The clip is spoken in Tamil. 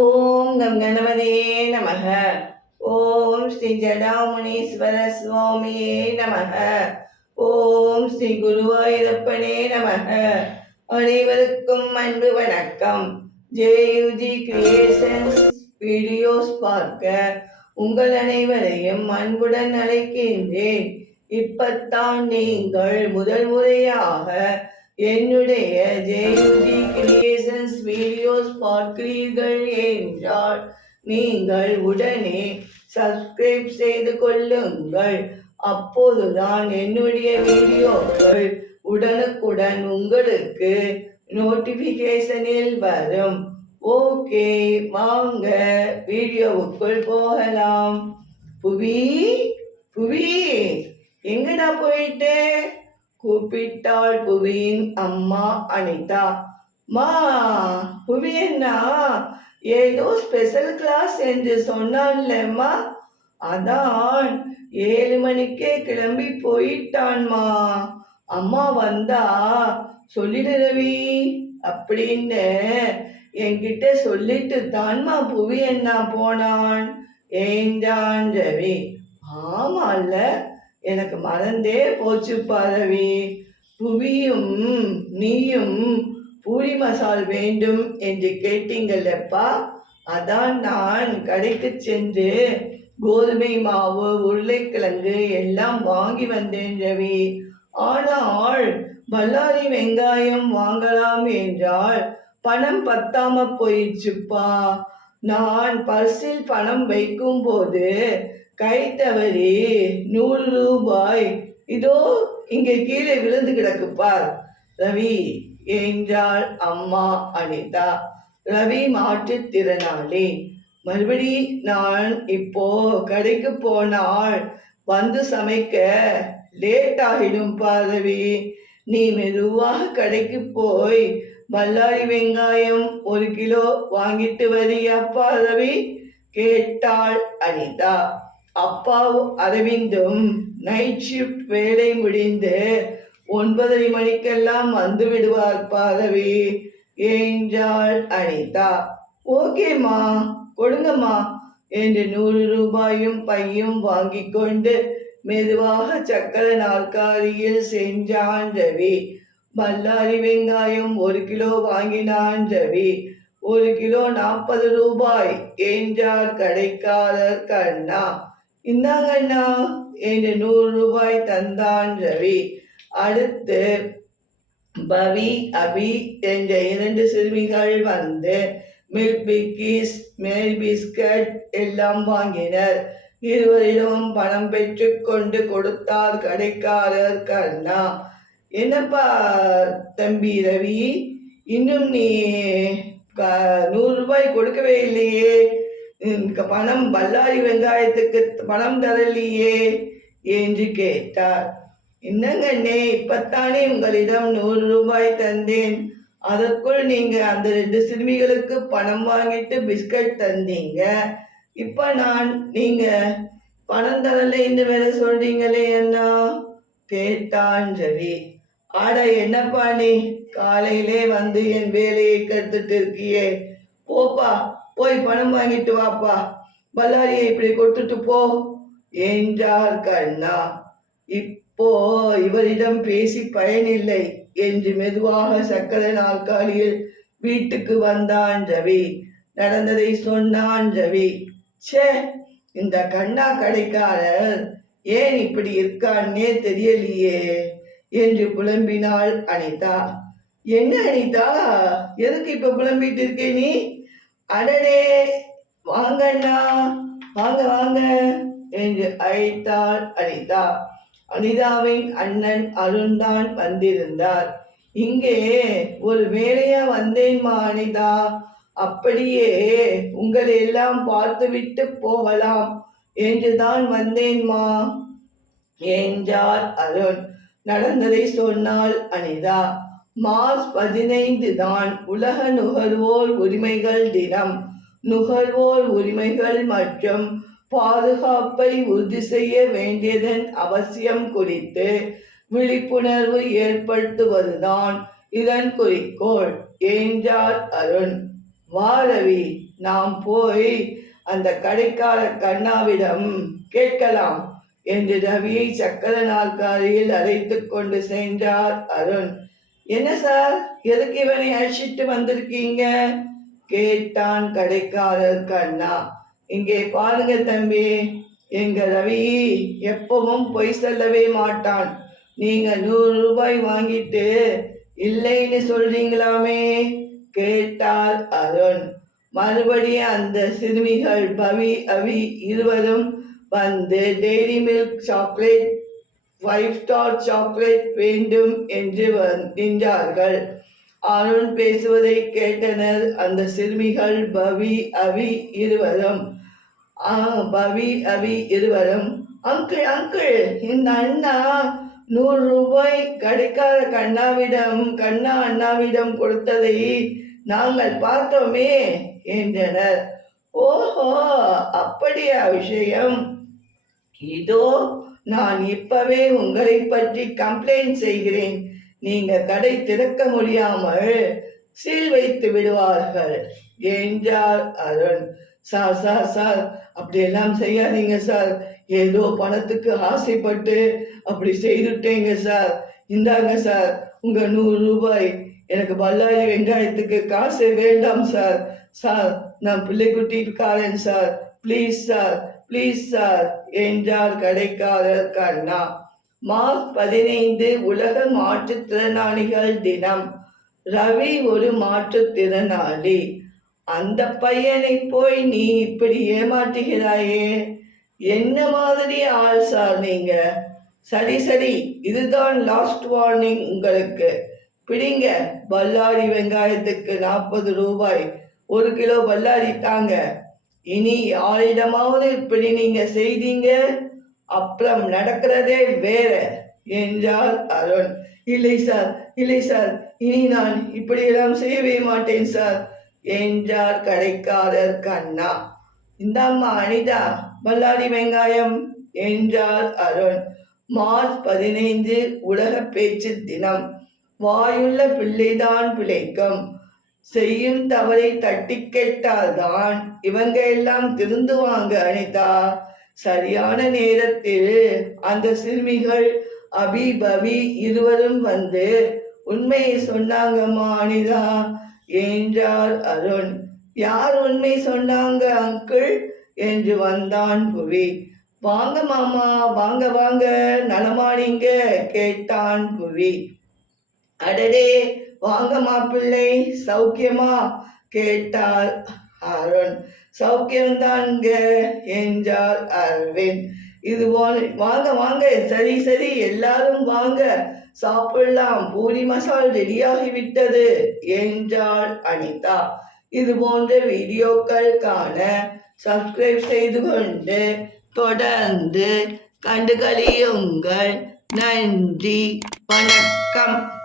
ஓம் கம் கணபதியே நமக. ஓம் ஸ்ரீ ஜடாமுனீஸ்வர சுவாமியே நமக. ஓம் ஸ்ரீ குருவாயூரப்பனே நமக. அனைவருக்கும் அன்பு வணக்கம். ஜேயுஜி கிரியேஷன்ஸ் வீடியோஸ் பார்க்க உங்கள் அனைவரையும் அன்புடன் அழைக்கின்றேன். இப்பத்தான் நீங்கள் முதல் முறையாக என்னுடைய ஜேயுஜி கிரியேஷன்ஸ் வீடியோஸ் பார்க்கிறீர்கள் என்றால் நீங்கள் உடனே சப்ஸ்கிரைப் செய்து கொள்ளுங்கள். அப்போதுதான் என்னுடைய வீடியோக்கள் உடனுக்குடன் உங்களுக்கு நோட்டிஃபிகேஷனில் வரும். ஓகே வாங்க வீடியோவுக்குள் போகலாம். புவி புவி எங்கடா போயிட்டு? கூப்பிட்டாள் புவியின் அம்மா அனிதா. மா புவி ஏதோ ஸ்பெஷல் கிளாஸ் என்று சொன்னான்லம்மா. அதான் ஏழு மணிக்கே கிளம்பி போயிட்டான்மா. அம்மா வந்தா சொல்லிடு ரவி அப்படின்னு என்கிட்ட சொல்லிட்டு தான்மா புவி என்ன போனான். ஏஞ்சான் ரவி? ஆமால்ல எனக்கு மறந்தே போச்சு ரவி புவியும் நீயும் பூரி மசால் வேண்டும் என்று கேட்டீங்கல்லப்பா அதான் நான் கடைக்கு சென்று கோதுமை மாவு உருளைக்கிழங்கு எல்லாம் வாங்கி வந்தேன் ரவி. ஆனால் பல்லாரி வெங்காயம் வாங்கலாம் என்றால் பணம் பத்தாம போயிடுச்சுப்பா. நான் பர்சில் பணம் வைக்கும் போது கை தவறி நூறு ரூபாய். இதோ இங்கே கீழே விழுந்து கிடக்கு பார் ரவி என்றாள் அம்மா அனிதா ரவி மாற்றுத்திறனாளி மறுபடி நான் இப்போ கடைக்கு போனால் வந்து சமைக்க லேட் ஆகிடும் ரவி. நீ மெதுவாக கடைக்கு போய் பல்லாரி வெங்காயம் ஒரு கிலோ வாங்கிட்டு வரியா ரவி? கேட்டாள் அனிதா. அப்பாவும் அரவிந்தும் நைட் ஷிஃப்ட் வேலை முடிந்து ஒன்பதரை மணிக்கெல்லாம் வந்து விடுவார் பாரவி என்றாள் அனிதா ஓகேம்மா கொடுங்கம்மா என்று நூறு ரூபாயும் பையும் வாங்கி கொண்டு மெதுவாக சக்கர நாற்காலியில் சென்றான் ரவி. பல்லாரி வெங்காயம் ஒரு கிலோ வாங்கினான் ரவி. ஒரு கிலோ நாற்பது ரூபாய் என்றார் கடைக்காரர் கண்ணா. இந்தாங்கண்ணா என்று நூறு ரூபாய் தந்தான் ரவி. அடுத்து பவி அபி என்ற இரண்டு சிறுமிகள் வந்து மில்க் பிக்கீஸ் மேல் பிஸ்கட் எல்லாம் வாங்கினர். இருவரிடம் பணம் பெற்றுக்கொண்டு கொடுத்தார் கடைக்காரர் கண்ணா என்னப்பா தம்பி ரவி இன்னும் நீ நூறு ரூபாய் கொடுக்கவே இல்லையே? பணம் பல்லாரி வெங்காயத்துக்கு பணம் தரலையே என்று கேட்டார். என்னங்கண்ணே இப்பத்தானே உங்களிடம் நூறு ரூபாய் தந்தேன். அதற்குள் நீங்க அந்த ரெண்டு சிறுமிகளுக்கு பணம் வாங்கிட்டு பிஸ்கட் தந்தீங்க. இப்ப நான் நீங்க பணம் தரலைன்னு வேற சொல்றீங்களே அண்ணா? கேட்டான் ரவி. ஆட என்னப்பா நீ? காலையிலே வந்து என் வேலையை கற்றுட்டு இருக்கியே. போப்பா போய் பணம் வாங்கிட்டு வாப்பா. பல்லாரியை இப்படி கொடுத்துட்டு போ என்றார் கண்ணா. இப்போ இவரிடம் பேசி பயனில்லை என்று மெதுவாக சக்கர நாற்காலியில் வீட்டுக்கு வந்தான் ரவி. நடந்ததை சொன்னான் ரவி. ச்சே இந்த கண்ணா கடைக்காரர் ஏன் இப்படி இருக்கான்னே தெரியலையே என்று புலம்பினாள் அனிதா. என்ன அனிதா? எதுக்கு இப்ப புலம்பிட்டு இருக்கே நீ? அடடே வாங்கண்ணா வாங்க வாங்க என்று அழைத்தாள் அனிதா. அனிதாவின் அண்ணன் அருண்தான் வந்திருந்தார். இங்கே ஒரு வேலையா வந்தேன்மா அனிதா. அப்படியே உங்களை எல்லாம் பார்த்துவிட்டு போகலாம் என்றுதான் வந்தேன்மா என்றார் அருண். நடந்ததை சொன்னாள் அனிதா. மார்ச் பதினைந்து தான் உலக நுகர்வோர் உரிமைகள் தினம். நுகர்வோர் உரிமைகள் மற்றும் பாதுகாப்பை உறுதி செய்ய வேண்டியதன் அவசியம் குறித்து விழிப்புணர்வு ஏற்படுத்துவதுதான் இதன் குறிக்கோள். என்றார் அருண். வா ரவி. நாம் போய் அந்த கடைக்கார கண்ணாவிடம் கேட்கலாம் என்று ரவியை சக்கர நாற்காலியில் அழைத்து கொண்டு சென்றார் அருண். என்ன சார்? எதுக்கு இவனை அழைச்சிட்டு வந்திருக்கீங்க? கேட்டான் கடைக்காரர் கண்ணா. இங்கே பாருங்க தம்பி. எங்க ரவி எப்பவும் பொய் சொல்லவே மாட்டான். நீங்க நூறு ரூபாய் வாங்கிட்டு இல்லைன்னு சொல்றீங்களாமே? கேட்டார் அருண். மறுபடியும் அந்த சிறுமிகள் பவி அவி இருவரும் வந்து Dairy Milk chocolate five star chocolate வேண்டும் என்று வந்- நின்றார்கள். அருண் பேசுவதை கேட்டனர். அந்த சிறுமிகள் பவி அவி இருவரும். ஆ, பவி அவி இருவரும். அங்கிள் அங்கிள் இந்த அண்ணா நூறு ரூபாய் கடைக்கார கண்ணாவிடம் கண்ணா அண்ணாவிடம் கொடுத்ததை நாங்கள் பார்த்தோமே என்றனர். ஓஹோ அப்படியா விஷயம்? இதோ நான் இப்பவே உங்களை பற்றி கம்ப்ளைண்ட் செய்கிறேன். நீங்க கடை திறக்க முடியாமல் சீல் வைத்து விடுவார்கள். என்றார் அருண் சார் சார் சார் அப்படியெல்லாம் செய்யாதீங்க சார். ஏதோ பணத்துக்கு ஆசைப்பட்டு அப்படி செய்துட்டேங்க சார். இந்தாங்க சார் உங்க நூறு ரூபாய். எனக்கு பல்லாரி வெங்காயத்துக்கு காசு வேண்டாம் சார். சார் நான் பிள்ளைக்குட்டிக்காரன் sir. Please sir please sir என்றார் கடைக்காரர் கண்ணா. மார்ச் பதினைந்து உலக மாற்றுத்திறனாளிகள் தினம். ரவி ஒரு மாற்றுத்திறனாளி அந்த பையனை போய் நீ இப்படி ஏமாற்றுகிறாயே? என்ன மாதிரி ஆள் சார் நீங்க? சரி சரி இதுதான் லாஸ்ட் வார்னிங் உங்களுக்கு. பிடிங்க பல்லாரி வெங்காயத்துக்கு நாற்பது ரூபாய். ஒரு கிலோ பல்லாரி தாங்க. இனி யாரிடமாவது இப்படி நீங்க செய்தீங்க. அப்புறம் நடக்கிறதே வேற என்றார் அருண். இல்லை சார் இல்லை சார் இனி நான் இப்படியெல்லாம் செய்யவே மாட்டேன் சார் என்றார் கடைக்காரர் கண்ணா. இந்தாம்மா அனிதா பல்லாரி வெங்காயம் என்றார் அருண். மார்ச் பதினைந்து உலக பேச்சு தினம். வாயுள்ள பிள்ளைதான் பிழைக்கும். செய்யும் தவறை தட்டி கேட்டால்தான் இவங்க எல்லாம் திருந்துவாங்க அனிதா. சரியான நேரத்தில் அந்த சிறுமிகள் அபி பவி இருவரும் வந்து உண்மையை சொன்னாங்கம்மா அனிதா. என்றார் அருண் யார் உண்மை சொன்னாங்க அங்கிள்? என்று வந்தான் புவி. வாங்க மாமா வாங்க வாங்க நலமானீங்க கேட்டான் புவி. அடடே வாங்க மாப்பிள்ளை சௌக்கியமா? கேட்டாள் அருண். சௌக்கியம்தாங்க என்றார் அரவிந்த். இது வாங்க வாங்க சரி சரி எல்லாரும் வாங்க. சாப்பிடலாம். பூரி மசால் ரெடியாகிவிட்டது என்றாள் அனிதா. இது போன்ற வீடியோக்கள் காண சப்ஸ்கிரைப் செய்து கொண்டு தொடர்ந்து கண்டுகளியுங்கள். நன்றி வணக்கம்.